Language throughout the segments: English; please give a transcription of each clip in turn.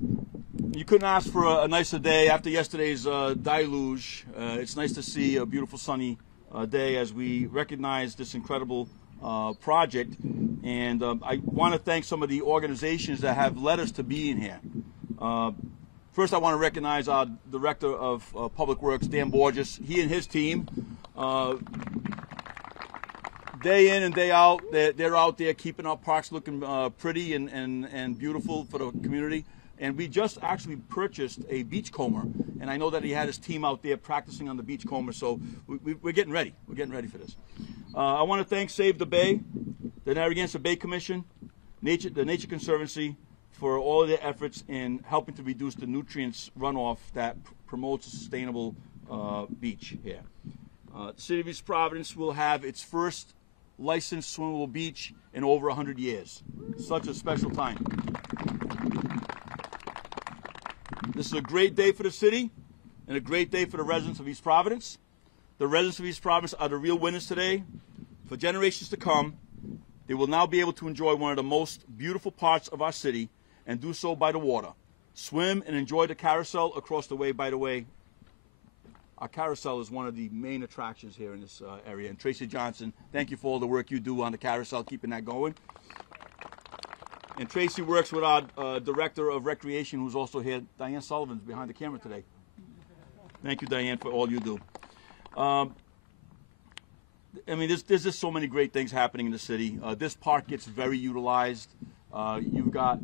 You couldn't ask for a nicer day after yesterday's deluge. It's nice to see a beautiful sunny day as we recognize this incredible project. And I want to thank some of the organizations that have led us to being here. First, I want to recognize our Director of Public Works, Dan Borges. He and his team, day in and day out, they're out there keeping our parks looking pretty and beautiful for the community. And we just actually purchased a beachcomber, and I know that he had his team out there practicing on the beachcomber, so we're getting ready. We're getting ready for this. I want to thank Save the Bay, the Narragansett Bay Commission, the Nature Conservancy, for all of their efforts in helping to reduce the nutrients runoff that promotes a sustainable beach here. The City of East Providence will have its first licensed swimmable beach in over 100 years. Such a special time. This is a great day for the city and a great day for the residents of East Providence. The residents of East Providence are the real winners today. For generations to come, they will now be able to enjoy one of the most beautiful parts of our city and do so by the water. Swim and enjoy the carousel across the way. By the way, our carousel is one of the main attractions here in this area. And Tracy Johnson, thank you for all the work you do on the carousel, keeping that going. And Tracy works with our Director of Recreation, who's also here. Diane Sullivan's behind the camera today. Thank you, Diane, for all you do. I mean, there's just so many great things happening in the city. This park gets very utilized. You've got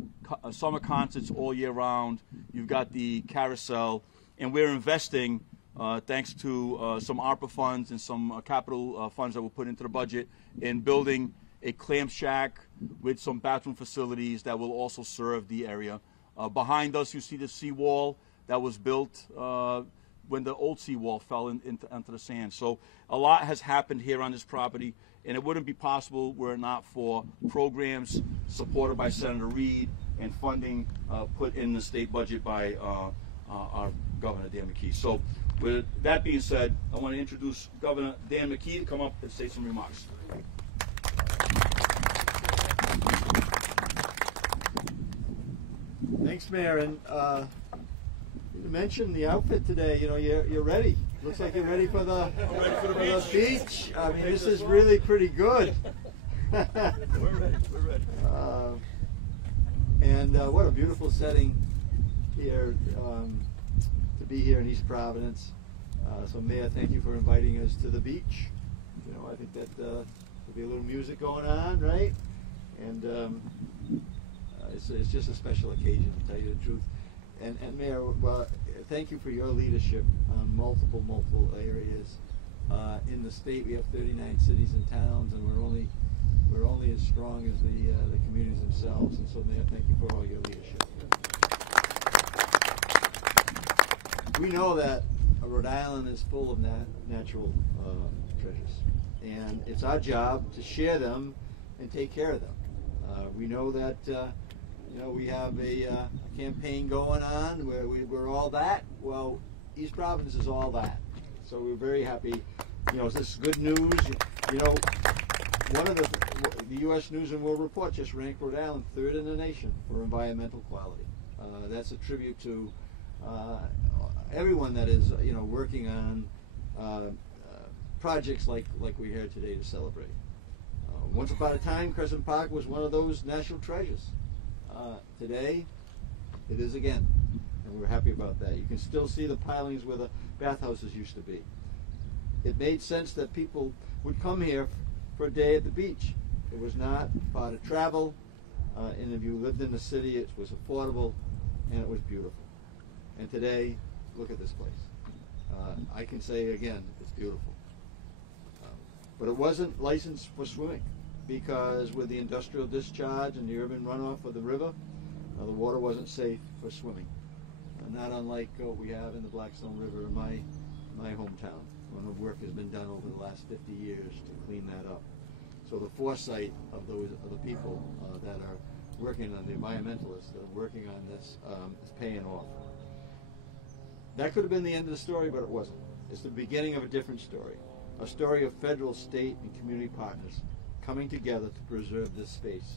summer concerts all year round. You've got the carousel. And we're investing, thanks to some ARPA funds and some capital funds that were put into the budget, in building a clam shack with some bathroom facilities that will also serve the area. Behind us, you see the seawall that was built when the old seawall fell into the sand. So a lot has happened here on this property, and it wouldn't be possible were it not for programs supported by Senator Reed and funding put in the state budget by our Governor Dan McKee. So with that being said, I want to introduce Governor Dan McKee to come up and say some remarks. Thanks, Mayor. And you mentioned the outfit today. You know, you're ready. Looks like you're ready for the beach. I mean, this is really pretty good. We're ready. We're ready. And what a beautiful setting here to be here in East Providence. So, Mayor, thank you for inviting us to the beach. You know, I think that there'll be a little music going on, right? And it's just a special occasion, to tell you the truth. And Mayor, thank you for your leadership on multiple areas. In the state, we have 39 cities and towns, and we're only as strong as the communities themselves. And so, Mayor, thank you for all your leadership. We know that Rhode Island is full of natural treasures, and it's our job to share them and take care of them. We know that you know, we have a campaign going on where we're all that. Well, East Providence is all that. So we're very happy. You know, this is good news. You know, one of the U.S. News and World Report just ranked Rhode Island 3rd in the nation for environmental quality. That's a tribute to everyone that is, you know, working on projects like we're here today to celebrate. Once upon a time, Crescent Park was one of those national treasures. Today, it is again, and we're happy about that. You can still see the pilings where the bathhouses used to be. It made sense that people would come here for a day at the beach. It was not part of travel, and if you lived in the city, it was affordable, and it was beautiful. And today, look at this place. I can say again, it's beautiful. But it wasn't licensed for swimming, because with the industrial discharge and the urban runoff of the river, the water wasn't safe for swimming. Not unlike what we have in the Blackstone River in my hometown, when the work has been done over the last 50 years to clean that up. So the foresight of the people that are working on, the environmentalists that are working on this, is paying off. That could have been the end of the story, but it wasn't. It's the beginning of a different story. A story of federal, state, and community partners coming together to preserve this space,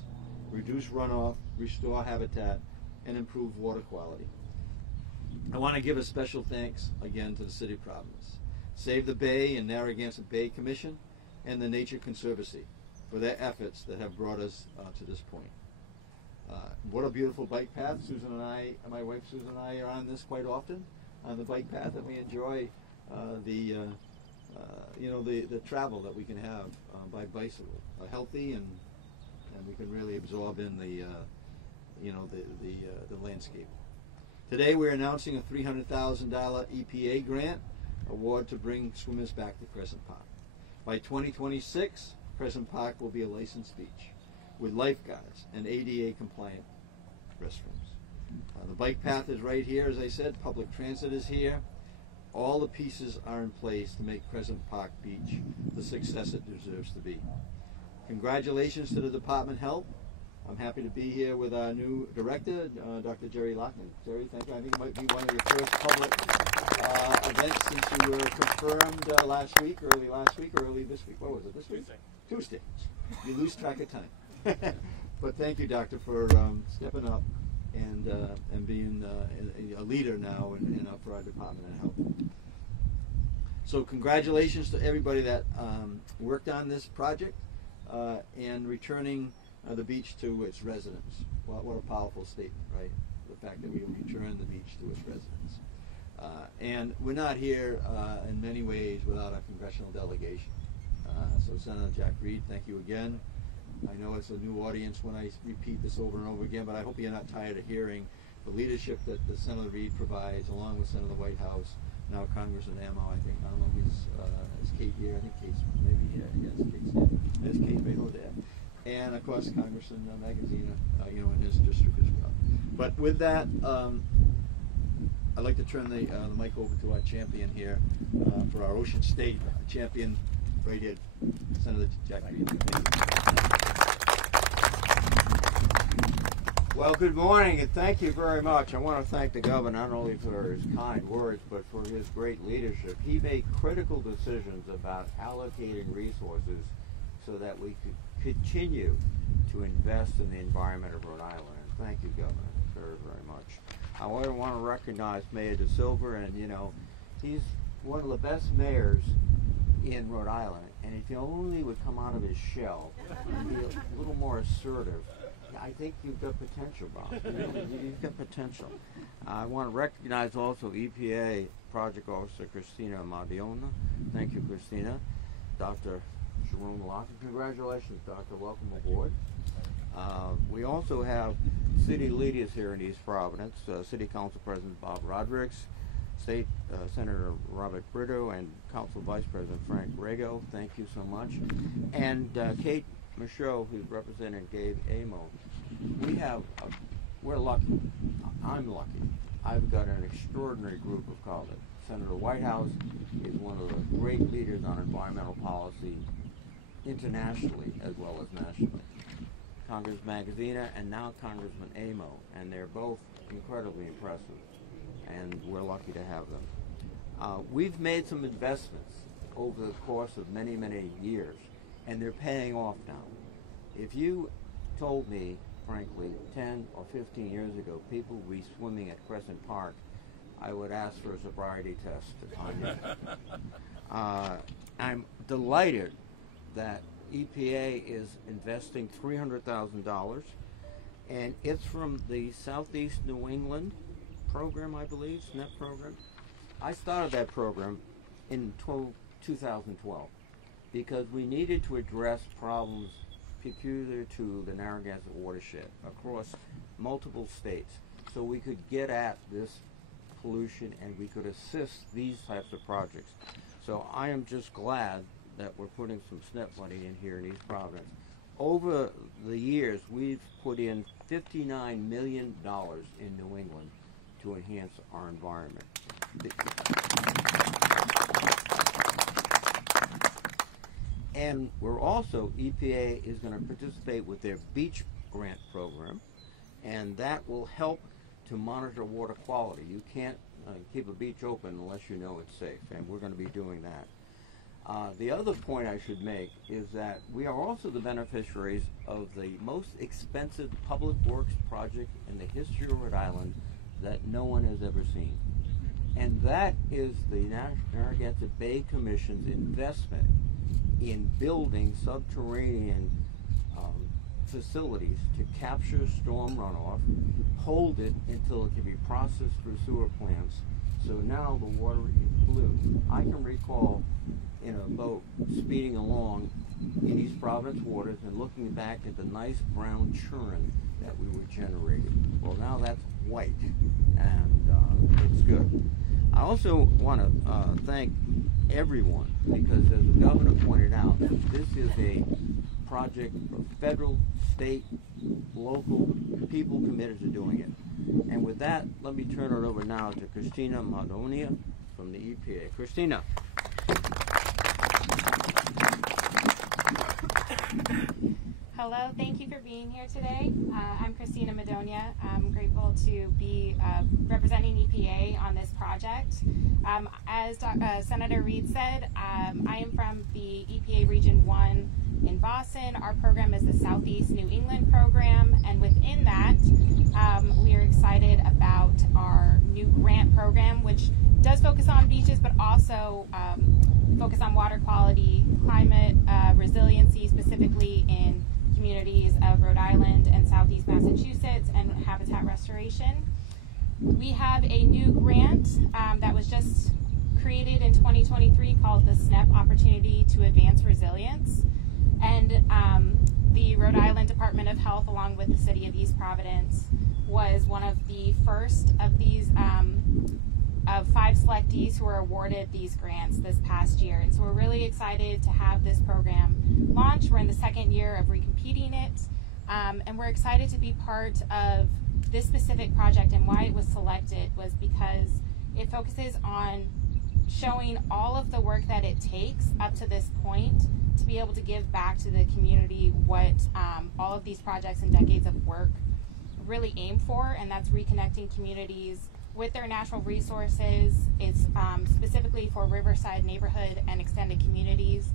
reduce runoff, restore habitat, and improve water quality. I want to give a special thanks again to the City of Providence, Save the Bay and Narragansett Bay Commission, and the Nature Conservancy for their efforts that have brought us to this point. What a beautiful bike path. Susan and I, my wife Susan and I, are on this quite often, on the bike path, and we enjoy the travel that we can have by bicycle, healthy, and we can really absorb in the landscape. Today we're announcing a $300,000 EPA grant award to bring swimmers back to Crescent Park. By 2026, Crescent Park will be a licensed beach with lifeguards and ADA compliant restrooms. The bike path is right here, as I said. Public transit is here. All the pieces are in place to make Crescent Park Beach the success it deserves to be. Congratulations to the Department of Health. I'm happy to be here with our new director, Dr. Jerry Lockman. Jerry, thank you. I think it might be one of your first public events since you were confirmed early last week, or early this week. What was it, this week? Tuesday. You lose track of time. But thank you, Doctor, for stepping up and being a leader now for our Department of Health. So congratulations to everybody that worked on this project and returning the beach to its residents. What a powerful statement, right? The fact that we return the beach to its residents. And we're not here in many ways without a congressional delegation. So Senator Jack Reed, thank you again. I know it's a new audience when I repeat this over and over again, but I hope you're not tired of hearing the leadership that Senator Reed provides, along with Senator Whitehouse, now Congressman Ammo. I don't know if is Kate here? I think Kate's maybe here. Yes, Kate's here. There's Kate right over there. And of course, Congressman Magazina, in his district as well. But with that, I'd like to turn the mic over to our champion here for our Ocean State champion, right here, Senator Jack Reed. Well, good morning, and thank you very much. I want to thank the governor not only for his kind words, but for his great leadership. He made critical decisions about allocating resources so that we could continue to invest in the environment of Rhode Island. And thank you, Governor, very, very much. I want to recognize Mayor De Silva, and he's one of the best mayors in Rhode Island. And if he only would come out of his shell and be a little more assertive, I think you've got potential, Bob. You've got potential. I want to recognize also EPA Project Officer Christina Mardiona. Thank you, Christina. Dr. Sharon Lockett. Congratulations, Doctor. Welcome aboard. We also have city leaders here in East Providence. City Council President Bob Rodrigues, State Senator Robert Brito, and Council Vice President Frank Rego. Thank you so much. And Kate Michaud, who's representing Gabe Amo. We're lucky. I'm lucky. I've got an extraordinary group of colleagues. Senator Whitehouse is one of the great leaders on environmental policy internationally as well as nationally. Congressman Magazina and now Congressman Amo, and they're both incredibly impressive, and we're lucky to have them. We've made some investments over the course of many, many years, and they're paying off now. If you told me, frankly, 10 or 15 years ago, people would be swimming at Crescent Park, I would ask for a sobriety test on you. I'm delighted that EPA is investing $300,000, and it's from the Southeast New England program, I believe, SNEP program. I started that program in 2012 because we needed to address problems peculiar to the Narragansett watershed across multiple states, so we could get at this pollution and we could assist these types of projects. So I am just glad that we're putting some SNP money in here in East Providence. Over the years, we've put in $59 million in New England to enhance our environment. And we're also, EPA is going to participate with their beach grant program, and that will help to monitor water quality. You can't keep a beach open unless you know it's safe, and we're going to be doing that. The other point I should make is that we are also the beneficiaries of the most expensive public works project in the history of Rhode Island that no one has ever seen. And that is the Narragansett Bay Commission's investment in building subterranean facilities to capture storm runoff, hold it until it can be processed through sewer plants. So now the water is blue. I can recall in a boat speeding along in East Providence waters and looking back at the nice brown churn that we were generating. Well, now that's white, and it's good. I also want to thank everyone, because as the governor pointed out, this is a project for federal, state, local people committed to doing it. And with that, let me turn it over now to Christina Madonia from the EPA. Christina. Hello, thank you for being here today. I'm Christina Madonia. I'm grateful to be representing EPA on this project. As Senator Reed said, I am from the EPA Region 1 in Boston. Our program is the Southeast New England program, and within that, we are excited about our new grant program, which does focus on beaches, but also focus on water quality, climate resiliency, specifically in communities of Rhode Island and Southeast Massachusetts, and habitat restoration. We have a new grant that was just created in 2023 called the SNEP Opportunity to Advance Resilience. And the Rhode Island Department of Health, along with the City of East Providence, was one of the first of these of 5 selectees who were awarded these grants this past year. And so we're really excited to have this program launch. We're in the 2nd year of recompeting it, and we're excited to be part of this specific project. And why it was selected was because it focuses on showing all of the work that it takes up to this point to be able to give back to the community what all of these projects and decades of work really aim for, and that's reconnecting communities with their natural resources. It's specifically for Riverside neighborhood and extended communities,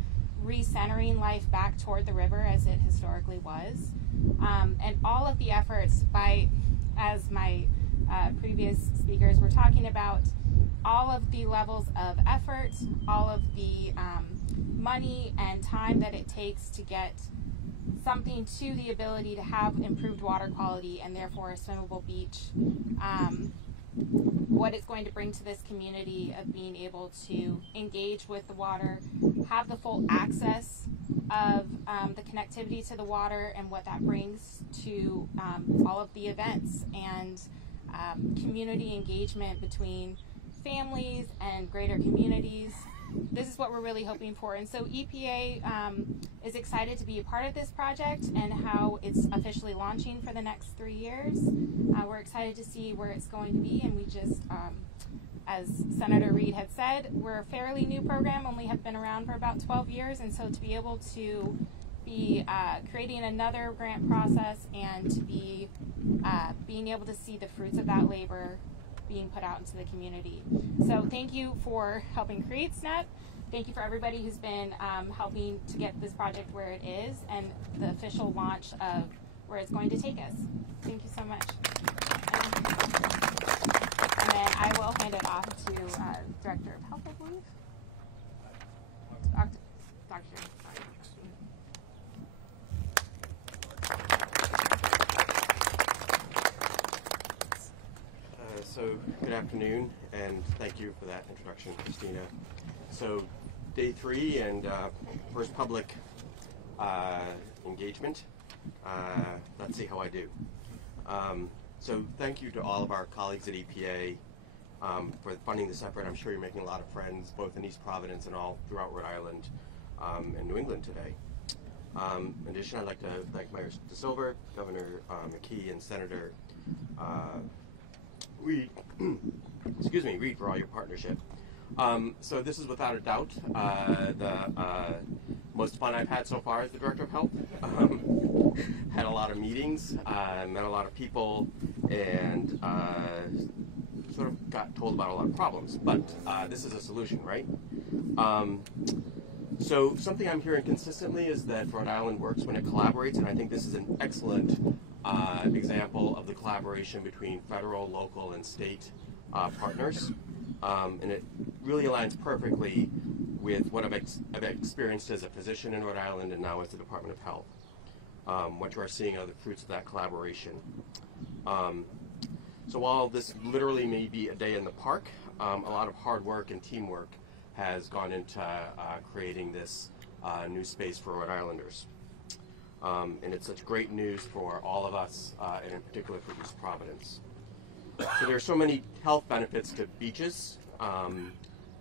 recentering life back toward the river as it historically was. And all of the efforts by, as my previous speakers were talking about, all of the levels of effort, all of the money and time that it takes to get something to the ability to have improved water quality and therefore a swimmable beach, what it's going to bring to this community of being able to engage with the water, have the full access of the connectivity to the water, and what that brings to all of the events and community engagement between families and greater communities. This is what we're really hoping for. And so EPA is excited to be a part of this project and how it's officially launching for the next 3 years. We're excited to see where it's going to be, and we just, as Senator Reed had said, we're a fairly new program, only have been around for about 12 years, and so to be able to be creating another grant process and to be being able to see the fruits of that labor being put out into the community. So thank you for helping create SNEP. Thank you for everybody who's been helping to get this project where it is and the official launch of where it's going to take us. Thank you so much. And then I will hand it off to Director of Health, I believe. Doctor. So good afternoon, and thank you for that introduction, Christina. So day 3 and first public engagement. Let's see how I do. So thank you to all of our colleagues at EPA for funding this effort. I'm sure you're making a lot of friends both in East Providence and all throughout Rhode Island and New England today. In addition, I'd like to thank Mayor DeSilva, Governor McKee, and Senator Reed, Reed, for all your partnership. So this is without a doubt the most fun I've had so far as the Director of Health. Had a lot of meetings, met a lot of people, and sort of got told about a lot of problems. But this is a solution, right? So something I'm hearing consistently is that Rhode Island works when it collaborates, and I think this is an excellent example of the collaboration between federal, local, and state partners. And it really aligns perfectly with what I've experienced as a physician in Rhode Island and now as the Department of Health. What you are seeing are the fruits of that collaboration. So while this literally may be a day in the park, a lot of hard work and teamwork has gone into creating this new space for Rhode Islanders. And it's such great news for all of us, and in particular for East Providence. So there are so many health benefits to beaches.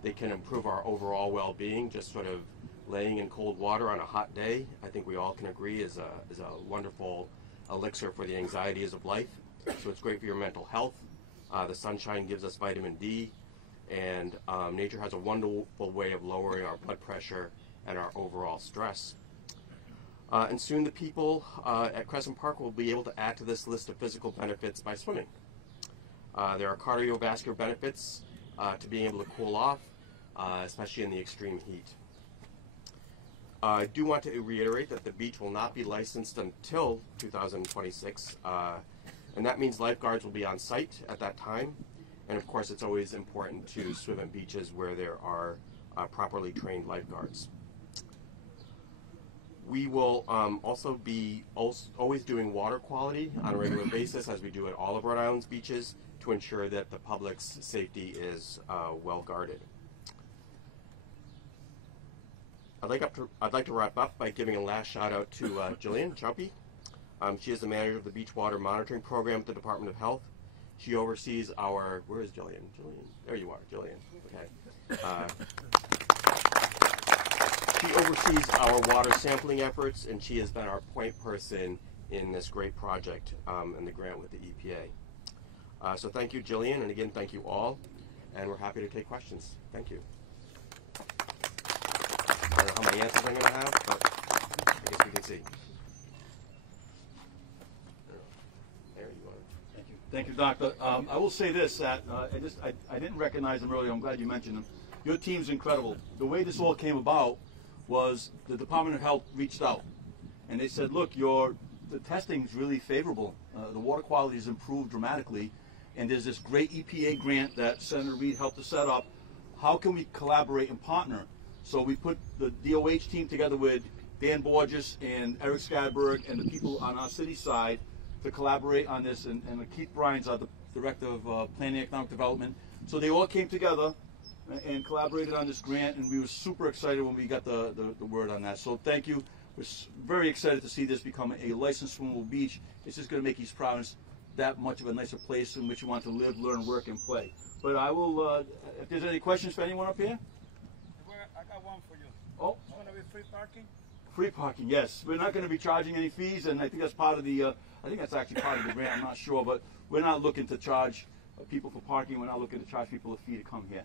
They can improve our overall well-being. Just sort of laying in cold water on a hot day, I think we all can agree, is a wonderful elixir for the anxieties of life. So it's great for your mental health. The sunshine gives us vitamin D, and nature has a wonderful way of lowering our blood pressure and our overall stress. And soon the people at Crescent Park will be able to add to this list of physical benefits by swimming. There are cardiovascular benefits to being able to cool off, especially in the extreme heat. I do want to reiterate that the beach will not be licensed until 2026, and that means lifeguards will be on site at that time. And of course, it's always important to swim at beaches where there are properly trained lifeguards. We will also be always doing water quality on a regular basis, as we do at all of Rhode Island's beaches, to ensure that the public's safety is well guarded. I'd like to wrap up by giving a last shout out to Jillian Chumpy. She is the manager of the Beach Water Monitoring Program at the Department of Health. She oversees our, where is Jillian? Jillian, there you are, Jillian. Okay. She oversees our water sampling efforts, and she has been our point person in this great project and the grant with the EPA. So thank you, Jillian, and again, thank you all, and we're happy to take questions. Thank you. I don't know how many answers I'm going to have, but I guess we can see. There you are. Thank you. Thank you, Doctor. I will say this, that I didn't recognize them earlier. I'm glad you mentioned them. Your team's incredible. The way this all came about was the Department of Health reached out, and they said, look, the testing is really favorable. The water quality has improved dramatically, and there's this great EPA grant that Senator Reid helped us set up. How can we collaborate and partner? So we put the DOH team together with Dan Borges and Eric Skadberg and the people on our city side to collaborate on this, and Keith Bryans, the Director of Planning and Economic Development. So they all came together and collaborated on this grant, and we were super excited when we got the word on that. So thank you. We're very excited to see this become a licensed swimmable beach. It's just going to make East Providence that much of a nicer place in which you want to live, learn, work, and play. But I will, if there's any questions for anyone up here? I got one for you. Oh. It's going to be free parking? Free parking, yes. We're not going to be charging any fees, and I think that's part of the, I think that's actually part of the grant, I'm not sure, but we're not looking to charge people for parking. We're not looking to charge people a fee to come here.